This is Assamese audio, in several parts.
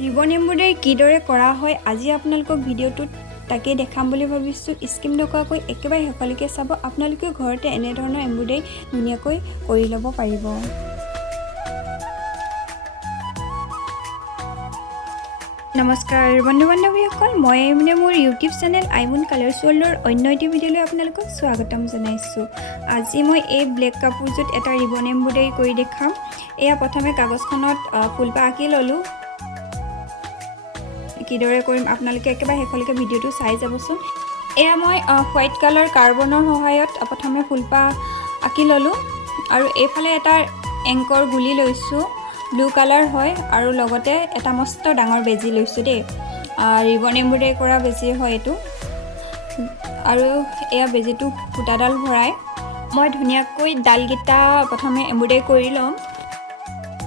ৰিবন এম্ব্ৰইডাৰী কিদৰে কৰা হয় আজি আপোনালোকক ভিডিঅ'টোত তাকে দেখাম বুলি ভাবিছোঁ। স্কিপ নকৰাকৈ একেবাৰে শেষলৈকে চাব। আপোনালোকে ঘৰতে এনে ধৰণৰ এম্ব্ৰইডাৰী ধুনীয়াকৈ কৰি ল'ব পাৰিব। নমস্কাৰ বন্ধু বান্ধৱীসকল, মই মোৰ ইউটিউব চেনেল আইমুন কালাৰ্ছ ৱৰ্ল্ডৰ অন্য এটি ভিডিঅ'লৈ আপোনালোকক স্বাগতম জনাইছোঁ। আজি মই এই ব্লেক কাপোৰযোৰত এটা ৰিবন এম্ব্ৰইডাৰী কৰি দেখাম। এয়া প্ৰথমে কাগজখনত ফুলপাহ আঁকি ল'লোঁ। কিদৰে কৰিম আপোনালোকে একেবাৰে শেষলৈকে ভিডিঅ'টো চাই যাবচোন। এয়া মই হোৱাইট কালাৰ কাৰ্বনৰ সহায়ত প্ৰথমে ফুলপাহ আঁকি ল'লোঁ আৰু এইফালে এটা এংকৰ গুলি লৈছোঁ, ব্লু কালাৰ হয় আৰু লগতে এটা মস্ত ডাঙৰ বেজি লৈছোঁ দেই। ৰিবন এম্ব্ৰইডাৰী কৰা বেজি হয় এইটো। আৰু এয়া বেজিটো সূতাডাল ভৰাই মই ধুনীয়াকৈ ডালকেইটা প্ৰথমে এম্ব্ৰইডাৰী কৰি ল'ম।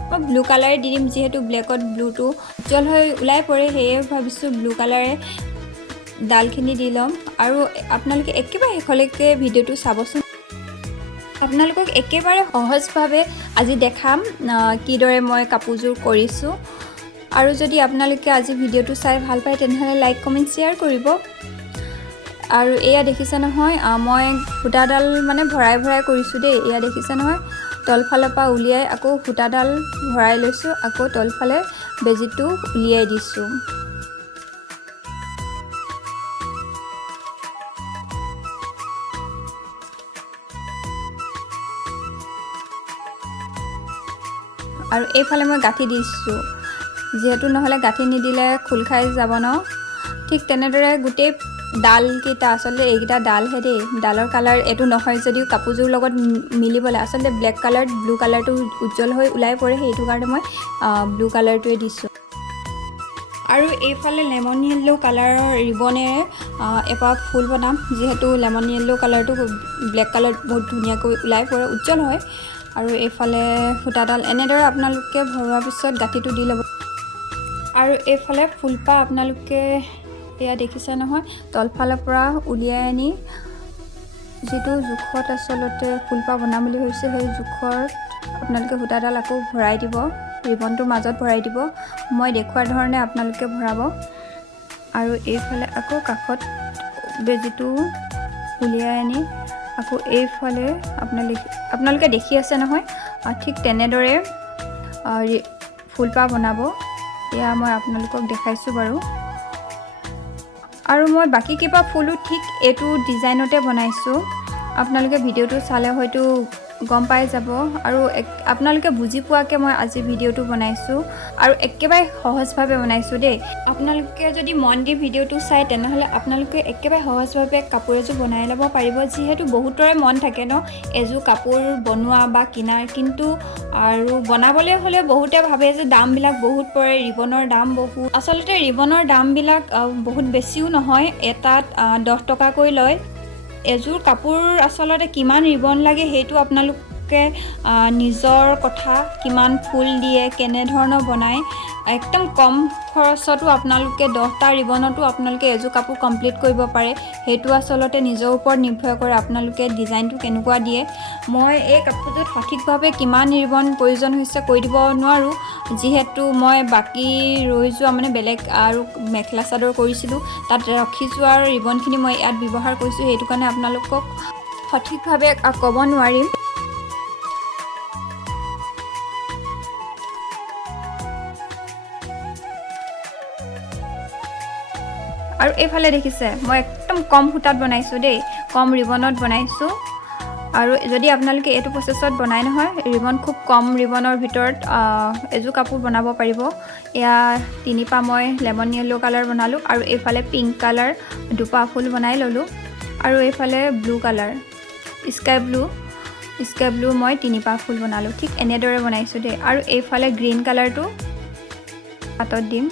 মই ব্লু কালাৰে দি দিম, যিহেতু ব্লেকত ব্লুটো উজ্জ্বল হৈ ওলাই পৰে, সেয়ে ভাবিছোঁ ব্লু কালাৰে ডালখিনি দি ল'ম। আৰু আপোনালোকে একেবাৰে শেষলৈকে ভিডিঅ'টো চাবচোন। আপোনালোকক একেবাৰে সহজভাৱে আজি দেখাম কিদৰে মই কাপোৰযোৰ কৰিছোঁ। আৰু যদি আপোনালোকে আজি ভিডিঅ'টো চাই ভাল পায় তেনেহ'লে লাইক কমেণ্ট শ্বেয়াৰ কৰিব। আৰু এয়া দেখিছে নহয়, মই সূতাডাল মানে ভৰাই ভৰাই কৰিছোঁ দেই। এয়া দেখিছে নহয়, তলফালৰ পৰা উলিয়াই আকৌ সূতাডাল ভৰাই লৈছোঁ, আকৌ তলফালে বেজিটো উলিয়াই দিছোঁ। আৰু এইফালে মই গাঁঠি দিছোঁ, যিহেতু নহ'লে গাঁঠি নিদিলে খোল খাই যাব ন। ঠিক তেনেদৰে গোটেই ডালকেইটা, আচলতে এইকেইটা ডালহে দেই, ডালৰ কালাৰ এইটো নহয় যদিও কাপোৰযোৰ লগত মিলিবলৈ আচলতে ব্লেক কালাৰত ব্লু কালাৰটো উজ্জ্বল হৈ ওলাই পৰে, সেইটো কাৰণে মই ব্লু কালাৰটোৱে দিছোঁ। আৰু এইফালে লেমন য়েল্লো কালাৰৰ ৰিবনেৰে এপাহ ফুল বনাম, যিহেতু লেমন য়েল্লো কালাৰটো ব্লেক কালাৰত বহুত ধুনীয়াকৈ ওলাই পৰে, উজ্জ্বল হয়। আৰু এইফালে সূতাডাল এনেদৰে আপোনালোকে ভৰোৱাৰ পিছত গাঁঠিটো দি ল'ব। আৰু এইফালে ফুলপাহ আপোনালোকে এয়া দেখিছে নহয়, তলফালৰ পৰা উলিয়াই আনি যিটো জোখত আচলতে ফুলপাহ বনাম বুলি ভাবিছে, সেই জোখত আপোনালোকে সূতাডাল আকৌ ভৰাই দিব, ৰিবনটোৰ মাজত ভৰাই দিব। মই দেখুওৱাৰ ধৰণে আপোনালোকে ভৰাব। আৰু এইফালে আকৌ কাষত বেজিটো উলিয়াই আনি আকৌ এইফালে আপোনালোকে দেখি আছে নহয়, ঠিক তেনেদৰে ফুলপাহ বনাব। এয়া মই আপোনালোকক দেখাইছোঁ বাৰু। আৰু মই বাকী কেইবা ফুলো ঠিক এইটো ডিজাইনতে বনাইছোঁ। আপোনালোকে ভিডিঅ'টো চালে হয়তো গম পাই যাব। আৰু আপোনালোকে বুজি পোৱাকৈ মই আজি ভিডিঅ'টো বনাইছোঁ আৰু একেবাৰে সহজভাৱে বনাইছোঁ দেই। আপোনালোকে যদি মন দি ভিডিঅ'টো চাই তেনেহ'লে আপোনালোকে একেবাৰে সহজভাৱে কাপোৰ এযোৰ বনাই ল'ব পাৰিব। যিহেতু বহুতৰে মন থাকে ন এযোৰ কাপোৰ বনোৱা বা কিনাৰ, কিন্তু আৰু বনাবলৈ হ'লে বহুতে ভাবে যে দামবিলাক বহুত পৰে, ৰিবনৰ দাম বহুত। আচলতে ৰিবনৰ দামবিলাক বহুত বেছিও নহয়, এটাত 10 টকাকৈ লয়। এযোৰ কাপোৰ আচলতে কিমান ৰিবন লাগে সেইটো আপোনালোকে নিজৰ কথা, কিমান ফুল দিয়ে, কেনেধৰণৰ বনায়, একদম কম খৰচতো আপোনালোকে 10টা ৰিবনতো আপোনালোকে এযোৰ কাপোৰ কমপ্লিট কৰিব পাৰে। সেইটো আচলতে নিজৰ ওপৰত নিৰ্ভৰ কৰে আপোনালোকে ডিজাইনটো কেনেকুৱা দিয়ে। মই এই কাপোৰটোত সঠিকভাৱে কিমান ৰিবন প্ৰয়োজন হৈছে কৈ দিব নোৱাৰোঁ, যিহেতু মই বাকী ৰৈ যোৱা মানে বেলেগ আৰু মেখেলা চাদৰ কৰিছিলোঁ, তাত ৰখি যোৱা ৰিবনখিনি মই ইয়াত ব্যৱহাৰ কৰিছোঁ, সেইটো কাৰণে আপোনালোকক সঠিকভাৱে ক'ব নোৱাৰিম। আৰু এইফালে দেখিছে মই একদম কম সূতাত বনাইছোঁ দেই, কম ৰিবনত বনাইছোঁ। আৰু যদি আপোনালোকে এইটো প্ৰচেছত বনাই নহয়, ৰিবন খুব কম ৰিবনৰ ভিতৰত এযোৰ কাপোৰ বনাব পাৰিব। এয়া 3পাহ মই লেমন য়েল্লো কালাৰ বনালোঁ, আৰু এইফালে পিংক কালাৰ 2পাহ ফুল বনাই ল'লোঁ, আৰু এইফালে ব্লু কালাৰ স্কাই ব্লু মই 3পাহ ফুল বনালোঁ। ঠিক এনেদৰে বনাইছোঁ দেই। আৰু এইফালে গ্ৰীণ কালাৰটো পাতত দিম।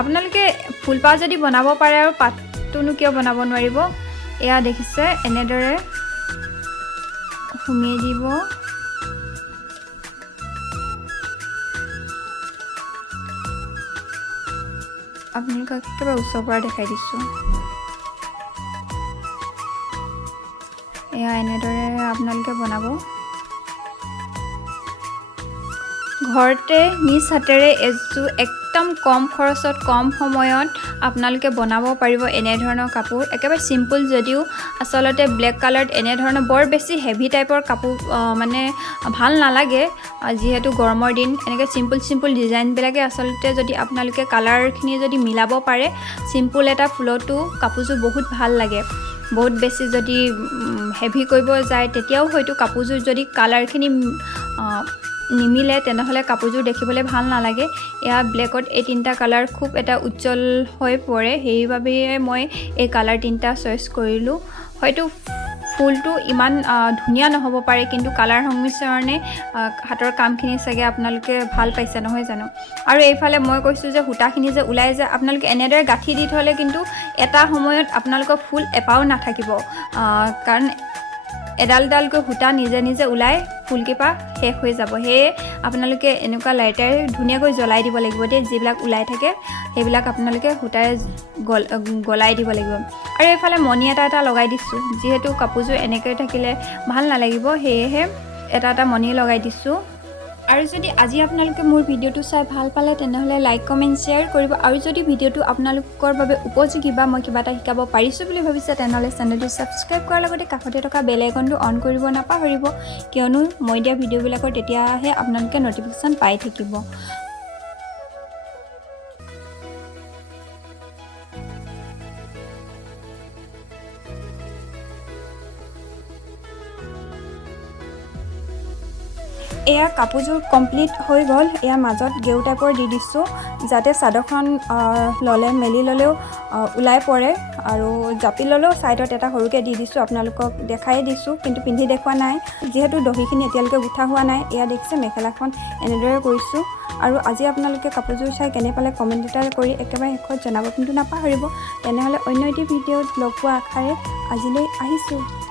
আপোনালোকে ফুলপাহ যদি বনাব পাৰে আৰু পাতটোনো কিয় বনাব নোৱাৰিব। এয়া দেখিছে এনেদৰে সুমিয়াই দিব। আপোনালোকক একেবাৰে ওচৰৰ পৰা দেখাই দিছোঁ। এয়া এনেদৰে আপোনালোকে বনাব। ঘৰতে নিজ হাতেৰে এযোৰ একদম কম খৰচত কম সময়ত আপোনালোকে বনাব পাৰিব এনে ধৰণৰ কাপোৰ একেবাৰে সিম্পল যদিও আসলতে ব্লেক কালাৰত এনে ধৰণৰ বৰ বেছি হেভি টাইপৰ কাপোৰ মানে ভাল নালাগে যেহেতু গৰমৰ দিন এনেকৈ সিম্পল ডিজাইনবিলাকে আসলতে যদি আপোনালোকে কালাৰখিনি যদি মিলাব পাৰে সিম্পল এটা ফুলতো কাপোৰযোৰ বহুত ভাল লাগে বহুত বেছি যদি হেভি কৰিব যায় তেতিয়াও হয়তো কাপোৰযোৰ যদি কালাৰখিনি নিমিলে তেনেহলে কাপোৰযোৰ দেখিবলৈ ভাল নালাগে এয়া ব্লেকত এই তিনটা কালাৰ খুব এটা উজ্জ্বল হৈ পৰে সেইবাবে মই এই কালাৰ তিনটা চয়েস কৰিলোঁ হয়তো ফুলটো ইমান ধুনীয়া নহ'ব পাৰে কিন্তু কালাৰ সংমিশ্ৰণে হাতৰ কামখিনি চাগে আপোনালোকে ভাল পাইছে নহয় জানো আৰু এইফালে মই কৈছোঁ যে সূতাখিনি যে ওলাই যায় আপোনালোকে এনেদৰে গাঁঠি দি থ'লে কিন্তু এটা সময়ত আপোনালোকৰ ফুল এপাও নাথাকিব কাৰণ এডালকৈ সূতা নিজে ওলাই ফুলকেইপা শেষ হৈ যাব সেয়ে আপোনালোকে এনেকুৱা লাইটাৰে ধুনীয়াকৈ জ্বলাই দিব লাগিব দেই যিবিলাক ওলাই থাকে সেইবিলাক আপোনালোকে সূতাৰে গলাই দিব লাগিব আৰু এইফালে মণি এটা লগাই দিছোঁ যিহেতু কাপোৰযোৰ এনেকৈ থাকিলে ভাল নালাগিব সেয়েহে এটা মণি লগাই দিছোঁ আৰু যদি আজি আপোনালোকে মোৰ ভিডিঅ'টো চাই ভাল পালে তেনেহ'লে লাইক কমেণ্ট শ্বেয়াৰ কৰিব আৰু যদি ভিডিঅ'টো আপোনালোকৰ বাবে উপযোগী বা মই কিবা এটা শিকাব পাৰিছোঁ বুলি ভাবিছে তেনেহ'লে চেনেলটো ছাবস্ক্ৰাইব কৰাৰ লগতে কাষতে থকা বেল আইকনটো অন কৰিব নাপাহৰিব কিয়নো মই দিয়া ভিডিঅ'বিলাকৰ তেতিয়াহে আপোনালোকে ন'টিফিকেশ্যন পাই থাকিব এয়া কাপোৰযোৰ কমপ্লিট হৈ গ'ল এয়া মাজত গেউ টাইপৰ দি দিছোঁ যাতে চাদৰখন ল'লে মেলি ল'লেও ওলাই পৰে আৰু জাপি ল'লেও ছাইডত এটা সৰুকৈ দি দিছোঁ আপোনালোকক দেখাই দিছোঁ কিন্তু পিন্ধি দেখুওৱা নাই যিহেতু দহিখিনি এতিয়ালৈকে গুঠা হোৱা নাই এয়া দেখিছে মেখেলাখন এনেদৰে কৰিছোঁ আৰু আজি আপোনালোকে কাপোৰযোৰ চাই কেনে পালে কমেণ্ট এটা কৰি একেবাৰে শেষত জনাব কিন্তু নাপাহৰিব তেনেহ'লে অন্য এটি ভিডিঅ'ত লগ পোৱা আশাৰে আজিলৈ আহিছোঁ